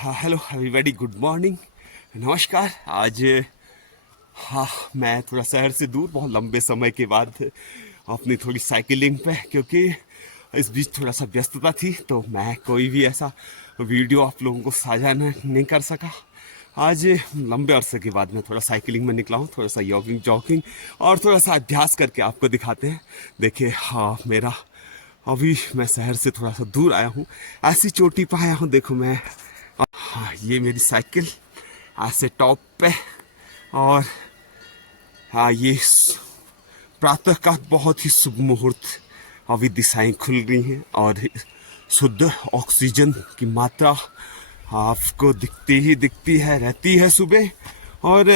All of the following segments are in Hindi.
हाँ, हेलो एवरीबॉडी, गुड मॉर्निंग, नमस्कार। आज हाँ, मैं थोड़ा शहर से दूर बहुत लंबे समय के बाद अपनी थोड़ी साइकिलिंग पे, क्योंकि इस बीच थोड़ा सा व्यस्तता थी तो मैं कोई भी ऐसा वीडियो आप लोगों को साझा नहीं कर सका। आज लंबे अरसे के बाद मैं थोड़ा साइकिलिंग में निकला हूँ, थोड़ा सा जॉगिंग जॉगिंग और थोड़ा सा अभ्यास करके आपको दिखाते हैं। देखिए, हाँ, मेरा अभी मैं शहर से थोड़ा सा दूर आया हूँ, ऐसी चोटी पर आया हूँ। देखो मैं, हाँ, ये मेरी साइकिल ऐसे टॉप पे, और हाँ, ये प्रातः का बहुत ही शुभ मुहूर्त। अभी दिशाएं खुल रही हैं और शुद्ध ऑक्सीजन की मात्रा आपको दिखती है रहती है सुबह। और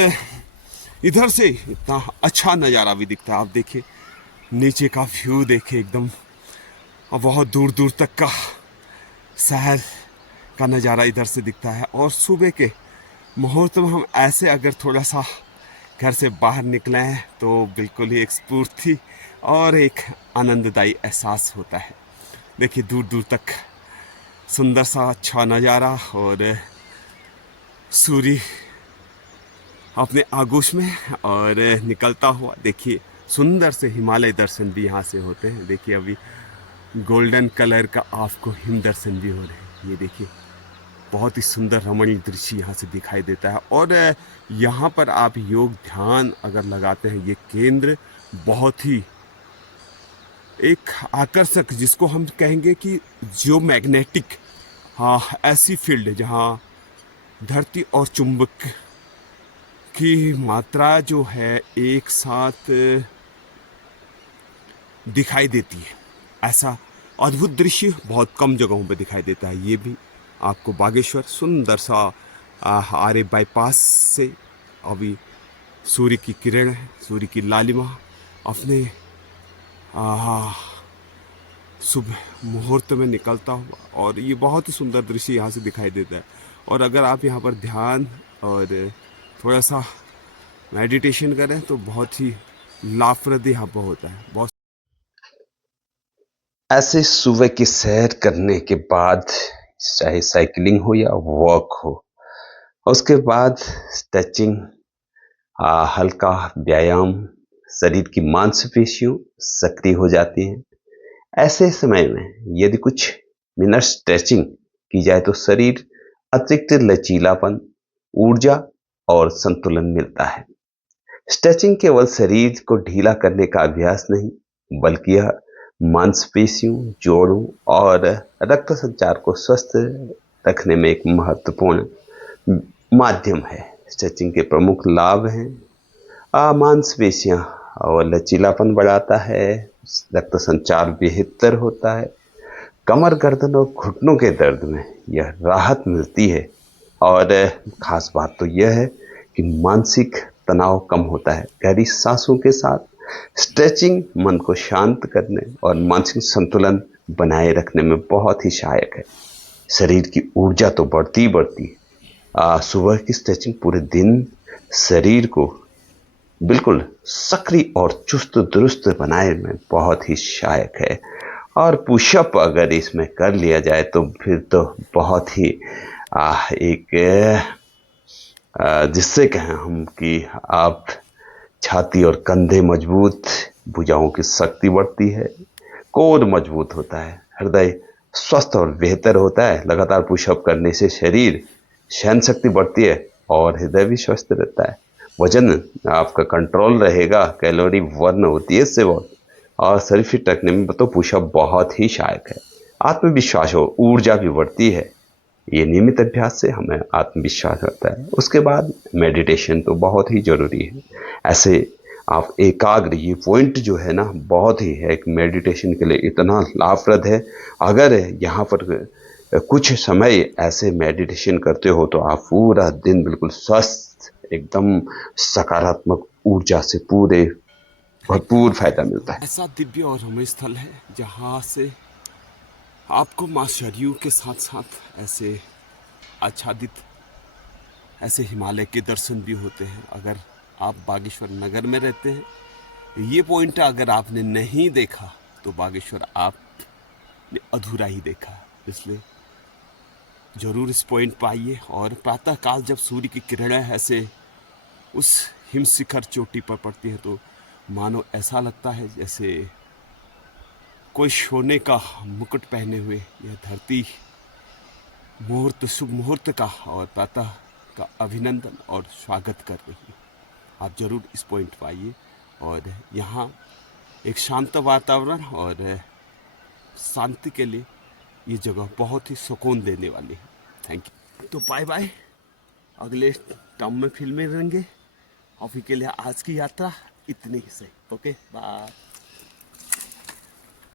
इधर से इतना अच्छा नज़ारा भी दिखता है। आप देखिए, नीचे का व्यू देखिए एकदम, और बहुत दूर दूर तक का शहर का नज़ारा इधर से दिखता है। और सुबह के मुहूर्त में हम ऐसे अगर थोड़ा सा घर से बाहर निकले हैं तो बिल्कुल ही एक स्फूर्ति और एक आनंददायी एहसास होता है। देखिए, दूर दूर तक सुंदर सा अच्छा नज़ारा, और सूर्य अपने आगोश में और निकलता हुआ। देखिए, सुंदर से हिमालय दर्शन भी यहाँ से होते हैं। देखिए, अभी गोल्डन कलर का आपको हिम दर्शन भी हो रहे हैं। ये देखिए, बहुत ही सुंदर रमणीय दृश्य यहाँ से दिखाई देता है। और यहाँ पर आप योग ध्यान अगर लगाते हैं, ये केंद्र बहुत ही एक आकर्षक, जिसको हम कहेंगे कि जो मैग्नेटिक, हाँ, ऐसी फील्ड है जहाँ धरती और चुंबक की मात्रा जो है एक साथ दिखाई देती है। ऐसा अद्भुत दृश्य बहुत कम जगहों पर दिखाई देता है। ये भी आपको बागेश्वर सुंदर सा आरे बाईपास से अभी सूर्य की किरण है, सूर्य की लालिमा अपने शुभ मुहूर्त में निकलता हुआ, और ये बहुत ही सुंदर दृश्य यहाँ से दिखाई देता है। और अगर आप यहाँ पर ध्यान और थोड़ा सा मेडिटेशन करें तो बहुत ही लाभप्रद यहाँ पर होता है। बहुत ऐसे सुबह की सैर करने के बाद, चाहे साइकिलिंग हो या वॉक हो, उसके बाद स्ट्रेचिंग, हल्का व्यायाम, शरीर की मांसपेशियों सक्रिय हो जाती हैं। ऐसे समय में यदि कुछ मिनट स्ट्रेचिंग की जाए तो शरीर अतिरिक्त लचीलापन, ऊर्जा और संतुलन मिलता है। स्ट्रेचिंग केवल शरीर को ढीला करने का अभ्यास नहीं, बल्कि यह मांसपेशियों, जोड़ों और रक्त संचार को स्वस्थ रखने में एक महत्वपूर्ण माध्यम है। स्ट्रेचिंग के प्रमुख लाभ हैं: मांसपेशियां और लचीलापन बढ़ाता है, रक्त संचार बेहतर होता है, कमर, गर्दन और घुटनों के दर्द में यह राहत मिलती है, और खास बात तो यह है कि मानसिक तनाव कम होता है। गहरी सांसों के साथ स्ट्रेचिंग मन को शांत करने और मानसिक संतुलन बनाए रखने में बहुत ही सहायक है। शरीर की ऊर्जा तो बढ़ती ही बढ़ती है। सुबह की स्ट्रेचिंग पूरे दिन शरीर को बिल्कुल सक्रिय और चुस्त दुरुस्त बनाए में बहुत ही सहायक है। और पुशअप अगर इसमें कर लिया जाए तो फिर तो बहुत ही एक जिससे कहें हम कि आप छाती और कंधे मजबूत, भुजाओं की शक्ति बढ़ती है, कोर मजबूत होता है, हृदय स्वस्थ और बेहतर होता है। लगातार पुशअप करने से शरीर सहन शक्ति बढ़ती है और हृदय भी स्वस्थ रहता है। वजन आपका कंट्रोल रहेगा, कैलोरी बर्न होती है इससे बहुत, और शरीर फिट रखने में तो पुशअप बहुत ही सहायक है। आत्मविश्वास और ऊर्जा भी बढ़ती है। ये नियमित अभ्यास से हमें आत्मविश्वास आता है। उसके बाद मेडिटेशन तो बहुत ही जरूरी है। ऐसे आप एकाग्र, ये पॉइंट जो है ना बहुत ही है, एक मेडिटेशन के लिए इतना लाभप्रद है। अगर यहाँ पर कुछ समय ऐसे मेडिटेशन करते हो तो आप पूरा दिन बिल्कुल स्वस्थ, एकदम सकारात्मक ऊर्जा से पूरे एक भरपूर फायदा मिलता है। ऐसा दिव्य और रमणीय स्थल है जहाँ से आपको माँ सरयू के साथ साथ ऐसे आच्छादित ऐसे हिमालय के दर्शन भी होते हैं। अगर आप बागेश्वर नगर में रहते हैं, ये पॉइंट अगर आपने नहीं देखा तो बागेश्वर आपने अधूरा ही देखा। इसलिए जरूर इस पॉइंट पर आइए। और प्रातःकाल जब सूर्य की किरणें ऐसे उस हिम शिखर चोटी पर पड़ती है तो मानो ऐसा लगता है जैसे कोई सोने का मुकुट पहने हुए यह धरती मुहूर्त शुभ मुहूर्त का और प्रातः का अभिनंदन और स्वागत कर रही है। आप जरूर इस पॉइंट पर आइए। और यहाँ एक शांत वातावरण और शांति के लिए ये जगह बहुत ही सुकून देने वाली है। Thank you. तो बाय बाय, अगले टर्म में फिल्में रहेंगे। अभी के लिए आज की यात्रा इतनी ही सही। Okay bye.